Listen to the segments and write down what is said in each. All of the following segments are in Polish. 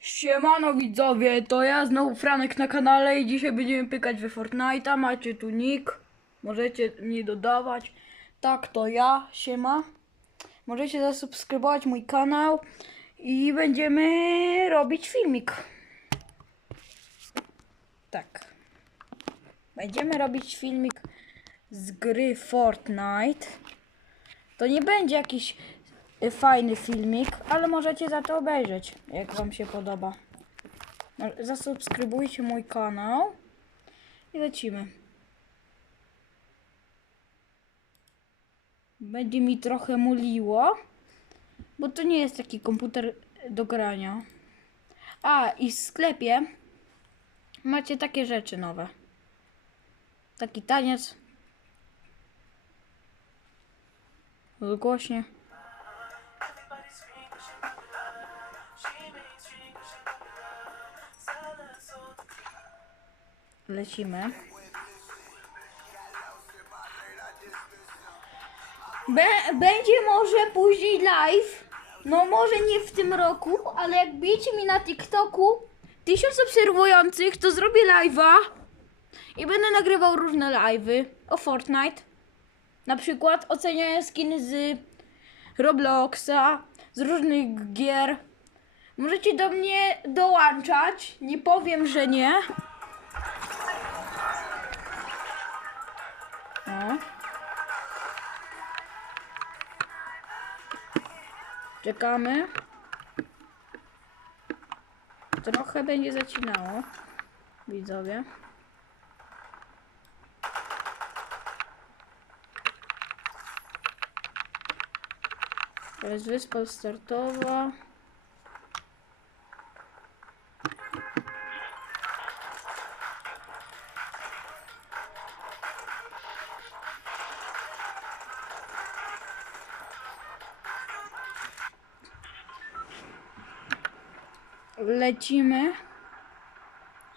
Siemano widzowie, to ja znowu Franek na kanale i dzisiaj będziemy pykać we Fortnite'a, macie tu nick, możecie mnie dodawać, tak to ja, siema, możecie zasubskrybować mój kanał i będziemy robić filmik. Tak, będziemy robić filmik z gry Fortnite, to nie będzie jakiś fajny filmik, ale możecie za to obejrzeć, jak wam się podoba. No, Zasubskrybujcie mój kanał i lecimy. Będzie mi trochę muliło, bo to nie jest taki komputer do grania. A, i w sklepie macie takie rzeczy nowe. Taki taniec. Głośnie. Lecimy. Będzie może później live. No może nie w tym roku, ale jak bijecie mi na TikToku tysiąc obserwujących, to zrobię live'a i będę nagrywał różne live'y o Fortnite. Na przykład oceniałem skiny z Robloxa, z różnych gier. Możecie do mnie dołączać, nie powiem, że nie. Czekamy. Trochę będzie zacinało. Widzowie. To jest wyspa startowa. Lecimy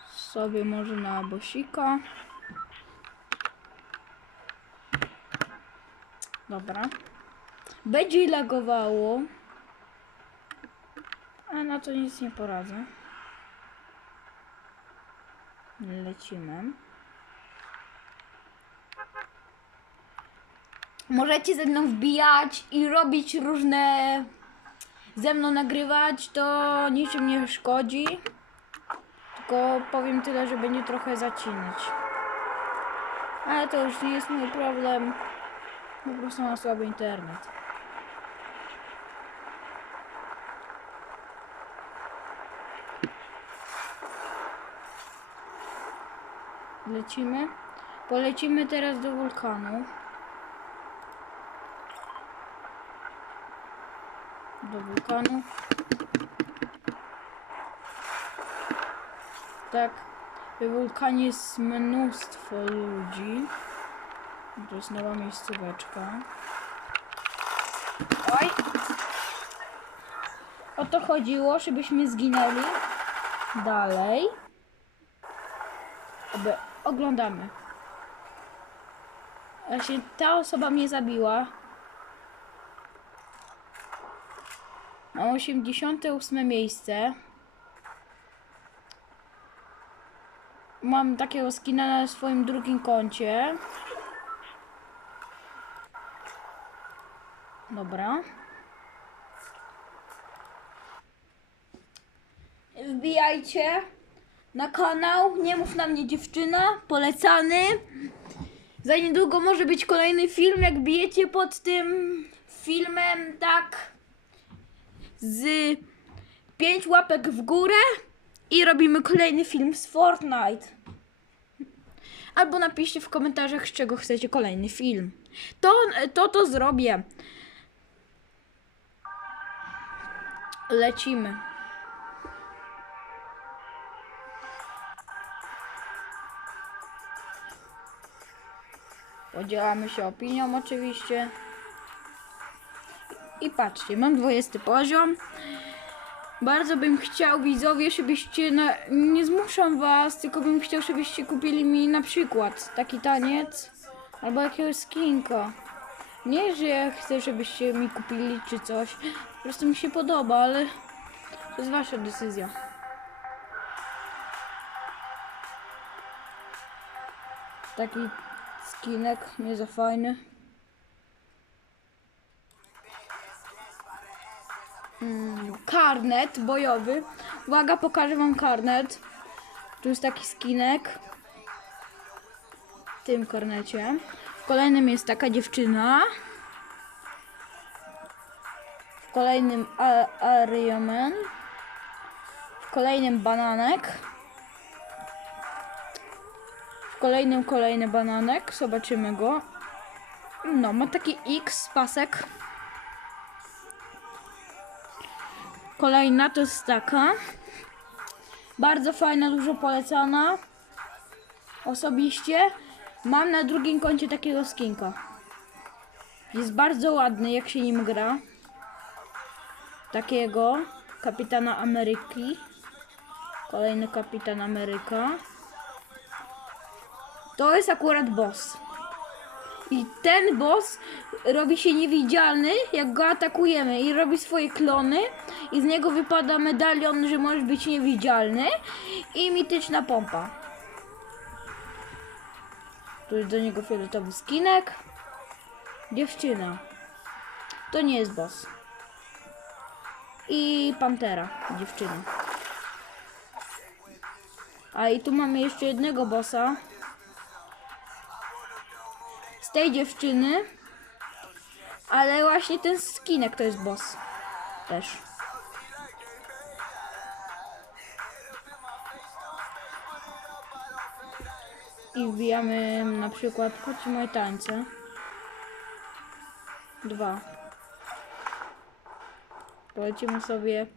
sobie może na bosika. Dobra. Będzie lagowało. A na to nic nie poradzę. Lecimy. Możecie ze mną wbijać i robić różne ze mną nagrywać, to niczym nie szkodzi. Tylko powiem tyle, że będzie trochę zacinać. Ale to już nie jest mój problem. Po prostu mam słaby internet. Lecimy. Polecimy teraz do wulkanu. Do wulkanu. Tak. W wulkanie jest mnóstwo ludzi. To jest nowa miejscóweczka. Oj! O to chodziło, żebyśmy zginęli. Dalej. Oby oglądamy. Właśnie ta osoba mnie zabiła. Mam 88 miejsce. Mam takiego skina na swoim drugim koncie. Dobra. Wbijajcie na kanał. Nie mów na mnie dziewczyna. Polecany. Za niedługo może być kolejny film. Jak bijecie pod tym filmem, tak z 5 łapek w górę i robimy kolejny film z Fortnite. Albo napiszcie w komentarzach, z czego chcecie kolejny film. To to, to zrobię. Lecimy. Podzielamy się opinią oczywiście. I patrzcie, mam 20 poziom. Bardzo bym chciał, widzowie, żebyście, na... nie zmuszam was, tylko bym chciał, żebyście kupili mi na przykład taki taniec albo jakiegoś skinko. Nie, że ja chcę, żebyście mi kupili czy coś, po prostu mi się podoba, ale to jest wasza decyzja. Taki skinek nie za fajny. Mm, karnet bojowy. Uwaga, pokażę wam karnet. Tu jest taki skinek. W tym karnecie. W kolejnym jest taka dziewczyna. W kolejnym Ariomen. W kolejnym bananek. W kolejnym kolejny bananek. Zobaczymy go. No, ma taki X pasek. Kolejna to jest taka. Bardzo fajna, dużo polecana. Osobiście mam na drugim koncie takiego skinka. Jest bardzo ładny, jak się nim gra. Takiego kapitana Ameryki. Kolejny kapitan Ameryka. To jest akurat boss. I ten boss robi się niewidzialny, jak go atakujemy i robi swoje klony i z niego wypada medalion, że możesz być niewidzialny i mityczna pompa. Tu jest do niego fioletowy skinek. Dziewczyna. To nie jest boss. I pantera, dziewczyna. A i tu mamy jeszcze jednego bossa tej dziewczyny. Ale właśnie ten skinek to jest boss. Też. I wbijamy na przykład chodź moje tańce. Dwa. Polecimy sobie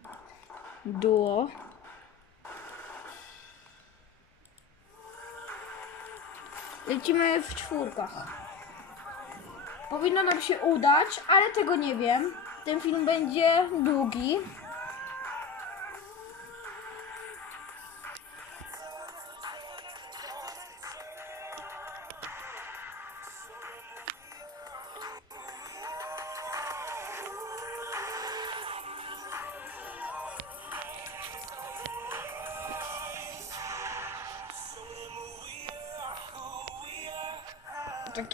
duo. Lecimy w czwórkach. Powinno nam się udać, ale tego nie wiem. Ten film będzie długi.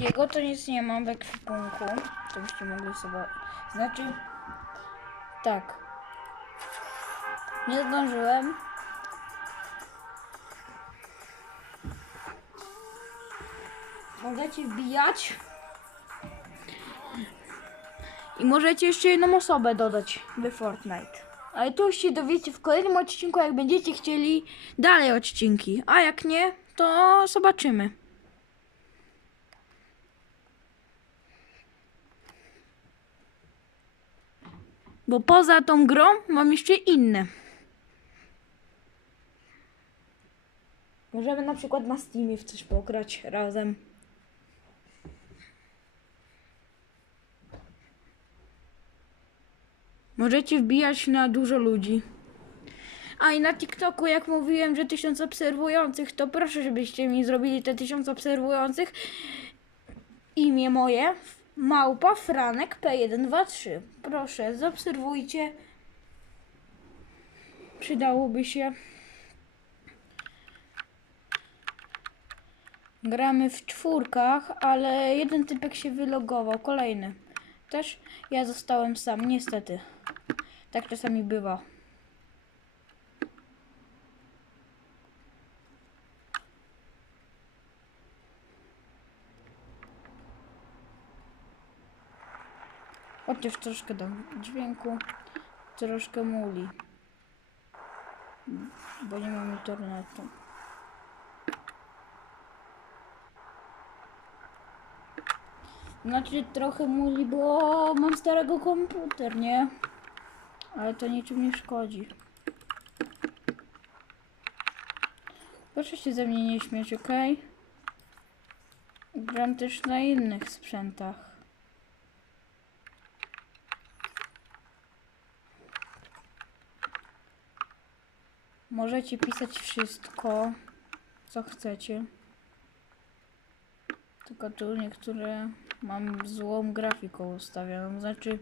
Takiego to nic nie mam w ekwipunku. To byście mogli sobie. Znaczy. Tak. Nie zdążyłem. Możecie wbijać. I możecie jeszcze jedną osobę dodać w Fortnite. Ale to już się dowiecie w kolejnym odcinku, jak będziecie chcieli dalej odcinki. A jak nie, to zobaczymy. Bo poza tą grą mam jeszcze inne. Możemy na przykład na Steamie w coś pograć razem. Możecie wbijać na dużo ludzi. A i na TikToku, jak mówiłem, że tysiąc obserwujących, to proszę, żebyście mi zrobili te tysiąc obserwujących. Imię moje Małpa Franek P123. Proszę, zaobserwujcie. Przydałoby się. Gramy w czwórkach, ale jeden typek się wylogował. Kolejny. Też ja zostałem sam, niestety. Tak czasami bywa. Chociaż troszkę dam dźwięku, troszkę muli. Bo nie mam internetu. Znaczy trochę muli, bo mam starego komputer, nie? Ale to niczym nie szkodzi. Proszę się ze mnie nie śmiać, ok? Gram też na innych sprzętach. Możecie pisać wszystko, co chcecie. Tylko tu niektóre mam złą grafiką ustawioną. Znaczy,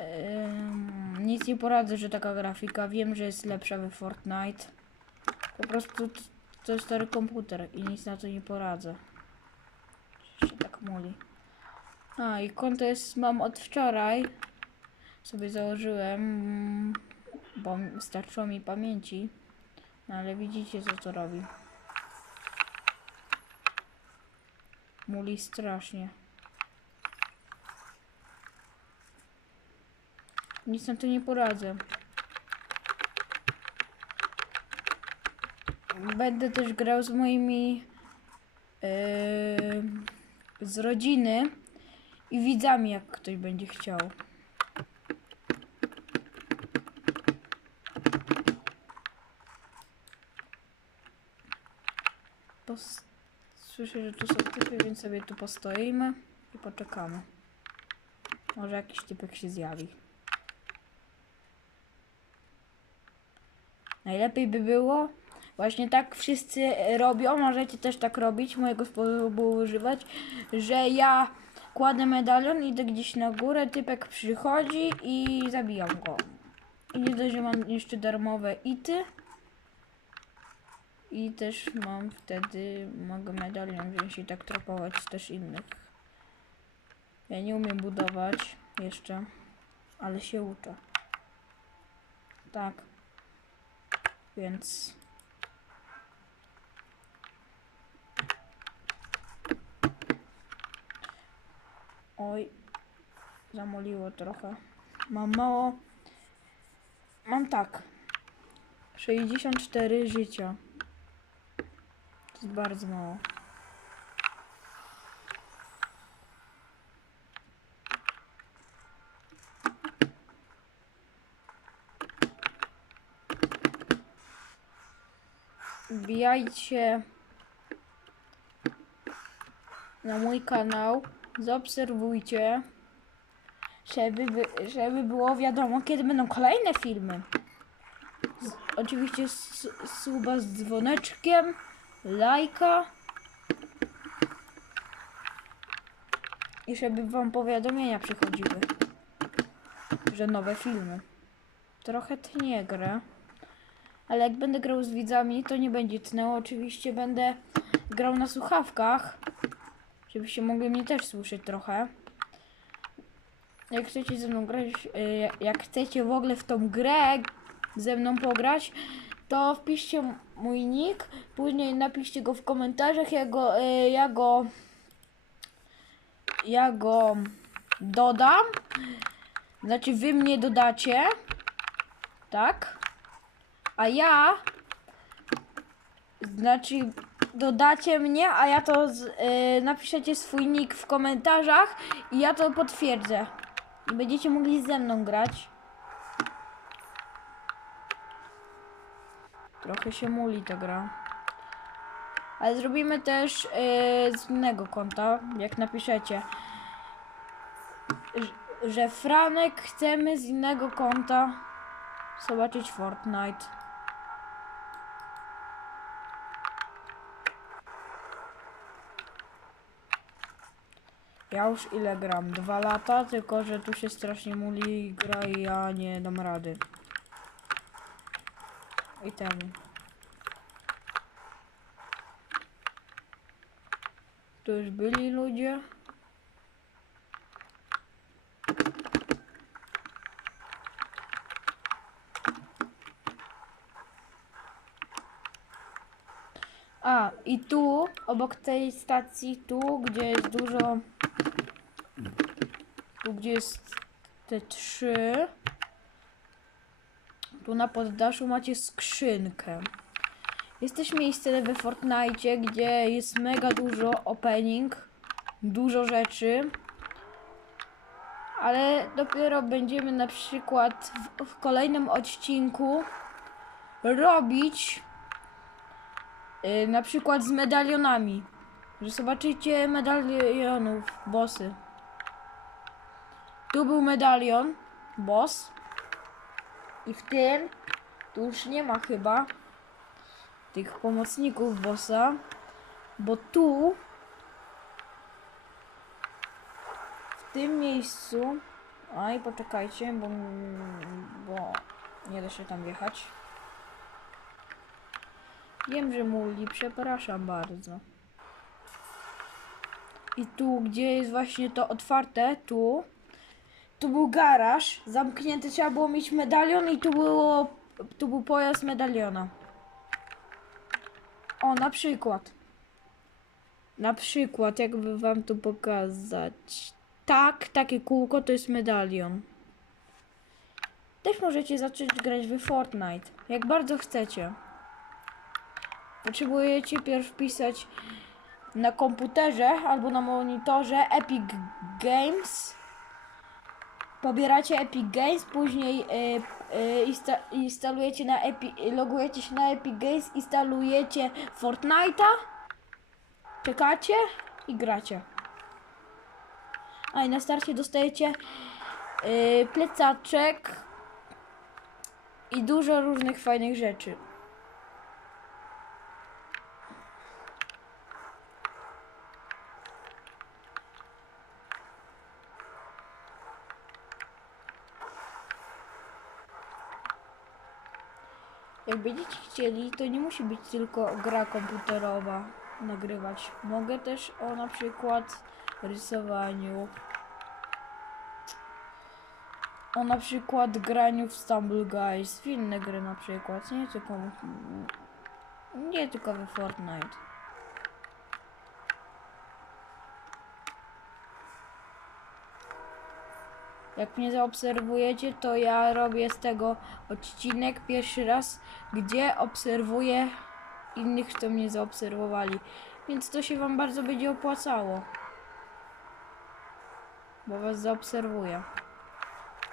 em, nic nie poradzę, że taka grafika. Wiem, że jest lepsza we Fortnite. Po prostu To jest stary komputer i nic na to nie poradzę. Się tak muli. A i konto jest, mam od wczoraj. Sobie założyłem, bo starczyło mi pamięci. No ale widzicie co to robi. Muli strasznie. Nic na to nie poradzę. Będę też grał z moimi yy, z rodziny i widzami, jak ktoś będzie chciał. Słyszę, że tu są typy, więc sobie tu postoimy i poczekamy. Może jakiś typek się zjawi. Najlepiej by było, właśnie tak wszyscy robią, możecie też tak robić, mojego sposobu używać, że ja kładę medalion, idę gdzieś na górę, typek przychodzi i zabijam go. I nie dość, że mam jeszcze darmowe ity. I też mam wtedy, mogę medalion wziąć i tak tropować też innych. Ja nie umiem budować jeszcze, ale się uczę. Tak. Więc Oj, zamoliło trochę. Mam mało. Mam tak. 64 życia. To jest bardzo mało. Wbijajcie na mój kanał, zaobserwujcie, żeby, by, żeby było wiadomo, kiedy będą kolejne filmy. Z, oczywiście suba z dzwoneczkiem, lajka i żeby wam powiadomienia przychodziły, że nowe filmy. Trochę tnie grę. Ale jak będę grał z widzami, to nie będzie tnęło. Oczywiście będę grał na słuchawkach, żebyście mogli mnie też słyszeć trochę. Jak chcecie ze mną grać, y, jak- jak chcecie w ogóle w tą grę ze mną pograć, to wpiszcie mój nick, później napiszcie go w komentarzach, ja go, y, ja go, ja go dodam. Znaczy wy mnie dodacie, tak? A ja, znaczy dodacie mnie, a ja to z, y, napiszecie swój nick w komentarzach i ja to potwierdzę. I będziecie mogli ze mną grać. Trochę się muli ta gra. Ale zrobimy też y, z innego konta, jak napiszecie, że Franek chcemy z innego konta zobaczyć Fortnite. Ja już ile gram? Dwa lata, tylko że tu się strasznie muli gra i ja nie dam rady. I temu. Tu już byli ludzie. A, i tu, obok tej stacji, tu, gdzie jest dużo. Tu, gdzie jest te trzy. Tu na poddaszu macie skrzynkę. Jest też miejsce we Fortnite, gdzie jest mega dużo opening, dużo rzeczy. Ale dopiero będziemy na przykład w, w kolejnym odcinku robić y, na przykład z medalionami. Że zobaczycie medalionów, bossy. Tu był medalion, boss. I w tym, tu już nie ma chyba tych pomocników bossa, bo tu w tym miejscu aj poczekajcie, bo, bo nie da się tam wjechać Wiem, że muli, przepraszam bardzo. I tu, gdzie jest właśnie to otwarte, tu, tu był garaż, zamknięty, trzeba było mieć medalion i tu było, tu był pojazd medaliona. O, na przykład. Na przykład, jakby wam tu pokazać. Tak, takie kółko to jest medalion. Też możecie zacząć grać w Fortnite, jak bardzo chcecie. Potrzebujecie pierw wpisać na komputerze albo na monitorze Epic Games. Pobieracie Epic Games, później y, y, insta instalujecie na Epi logujecie się na Epic Games, instalujecie Fortnite'a, czekacie i gracie. A i na starcie dostajecie y, plecaczek i dużo różnych fajnych rzeczy. Jak będziecie chcieli, to nie musi być tylko gra komputerowa nagrywać. Mogę też o na przykład rysowaniu. O na przykład graniu w Stumble Guys, w inne gry na przykład, nie tylko nie tylko we Fortnite. Jak mnie zaobserwujecie, to ja robię z tego odcinek pierwszy raz, gdzie obserwuję innych, kto mnie zaobserwowali. Więc to się wam bardzo będzie opłacało. Bo was zaobserwuję.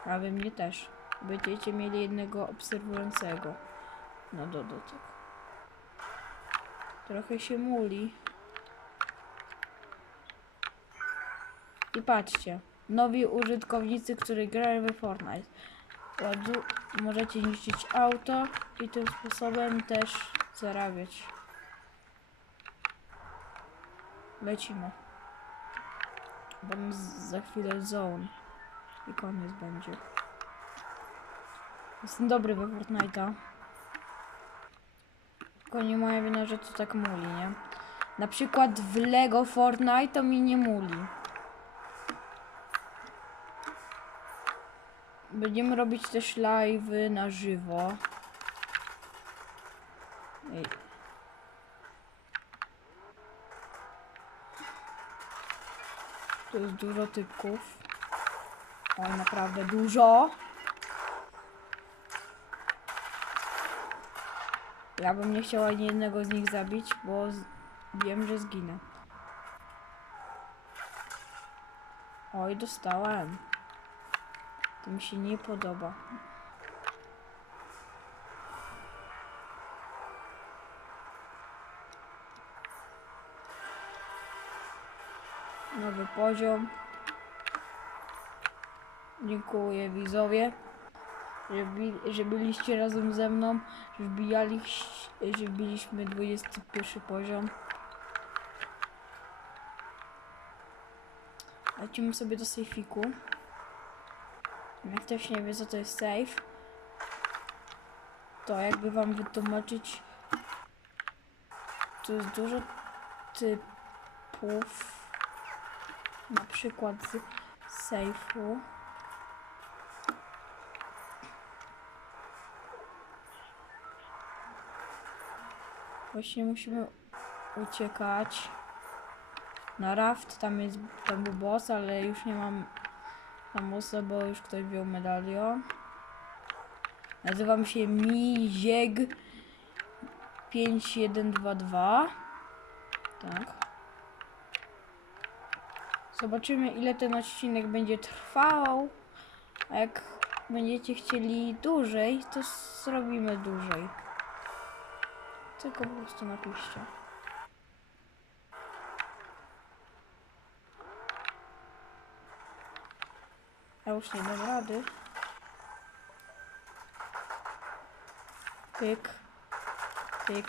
A wy mnie też. Będziecie mieli jednego obserwującego na dodatek. Trochę się muli. I patrzcie. Nowi użytkownicy, którzy grają we Fortnite. Ładzu, możecie niszczyć auto i tym sposobem też zarabiać. Lecimy. Z- za chwilę zone. I koniec będzie. Jestem dobry we Fortnite'a. Tylko nie moja wina, że to tak muli, nie? Na przykład w Lego Fortnite to mi nie muli. Będziemy robić też live na żywo. Ej. Tu jest dużo typków. Oj, naprawdę dużo. Ja bym nie chciała ani jednego z nich zabić, bo wiem, że zginę. Oj, dostałem. To mi się nie podoba. Nowy poziom. Dziękuję widzowie, że, bi, że byliście razem ze mną, że, wbijali, że wbiliśmy 21 poziom. Lecimy sobie do sejfiku. Jak ktoś nie wie co to jest safe, to jakby wam wytłumaczyć, tu jest dużo typów, na przykład z sejfu. Właśnie musimy uciekać na raft, tam jest, tam był boss, ale już nie mam Famosa, bo już ktoś wziął medalion. Nazywam się Mizieg 5122. Tak. Zobaczymy ile ten odcinek będzie trwał. A jak będziecie chcieli dłużej, to zrobimy dłużej. Tylko po prostu napiszcie. Ja już nie dam rady. Pyk. Pyk.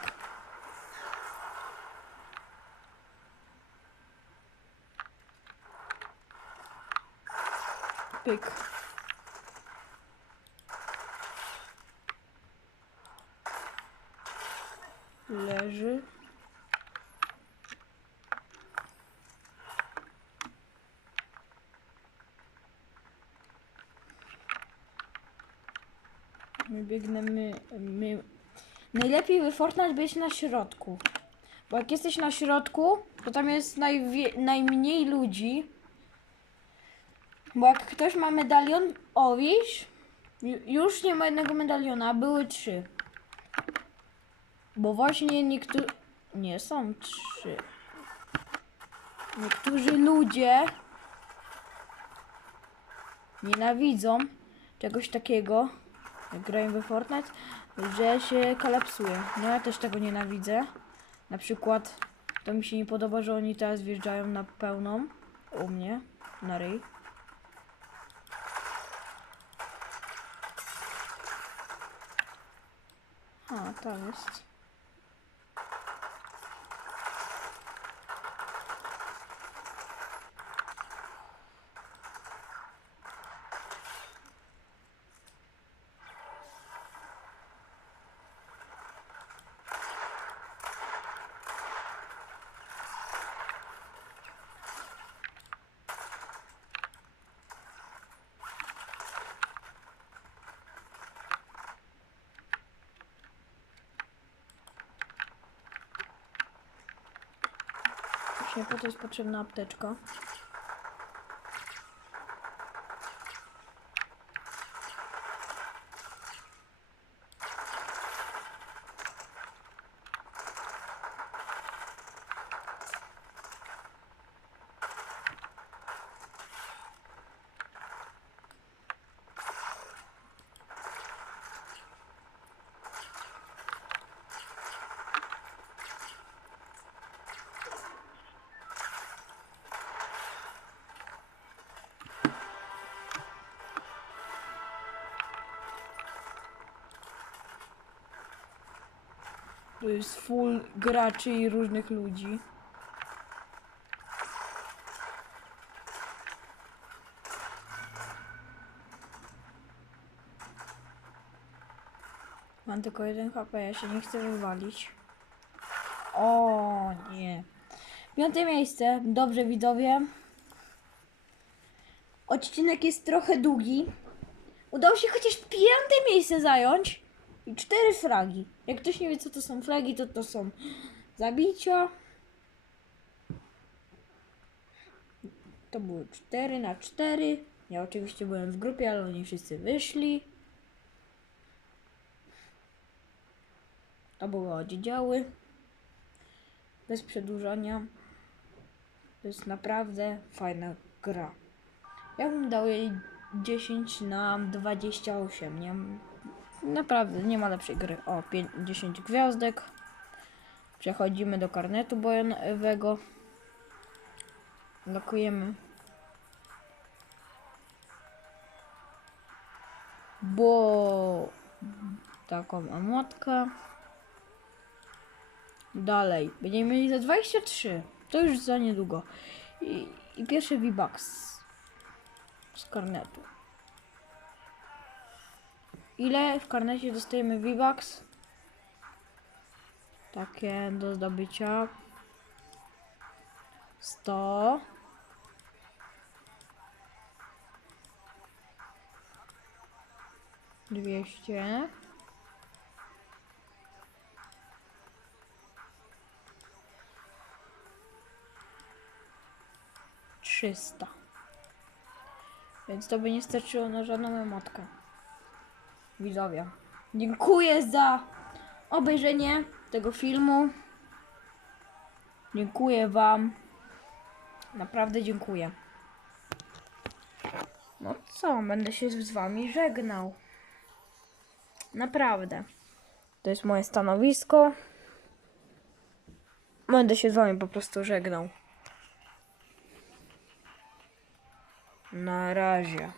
Pyk. My biegniemy. My... Najlepiej w Fortnite być na środku. Bo jak jesteś na środku, to tam jest najmniej ludzi. Bo jak ktoś ma medalion, o widzisz? Ju- Już nie ma jednego medaliona, były trzy. Bo właśnie niektórzy. Nie są trzy. Niektórzy ludzie nienawidzą czegoś takiego, jak grają we Fortnite, że się kolapsuje. No ja też tego nienawidzę. Na przykład to mi się nie podoba, że oni teraz wjeżdżają na pełną u mnie na ryj. A, tam jest. Jest potrzebna apteczka. Tu jest full graczy i różnych ludzi. Mam tylko jeden HP, ja się nie chcę wywalić. O nie. Piąte miejsce. Dobrze widzowie. Odcinek jest trochę długi. Udało się chociaż piąte miejsce zająć. I cztery fragi. Jak ktoś nie wie, co to są flagi, to to są zabicia. To były 4 na 4. Ja oczywiście byłem w grupie, ale oni wszyscy wyszli. To były oddziały. Bez przedłużania. To jest naprawdę fajna gra. Ja bym dał jej 10 na 28. Nie, naprawdę nie ma lepszej gry. O, 50 gwiazdek. Przechodzimy do karnetu bojonowego. Lokujemy. Bo taką emotkę. Dalej. Będziemy mieli za 23. To już za niedługo. I, i pierwszy V-Bucks z karnetu. Ile w karnecie dostajemy V-Bucks? Takie do zdobycia. 100. Dwieście. Trzysta. Więc to by nie starczyło na żadną emotkę. Widzowie. Dziękuję za obejrzenie tego filmu. Dziękuję Wam. Naprawdę dziękuję. No co, będę się z Wami żegnał. Naprawdę. To jest moje stanowisko. Będę się z Wami po prostu żegnał. Na razie.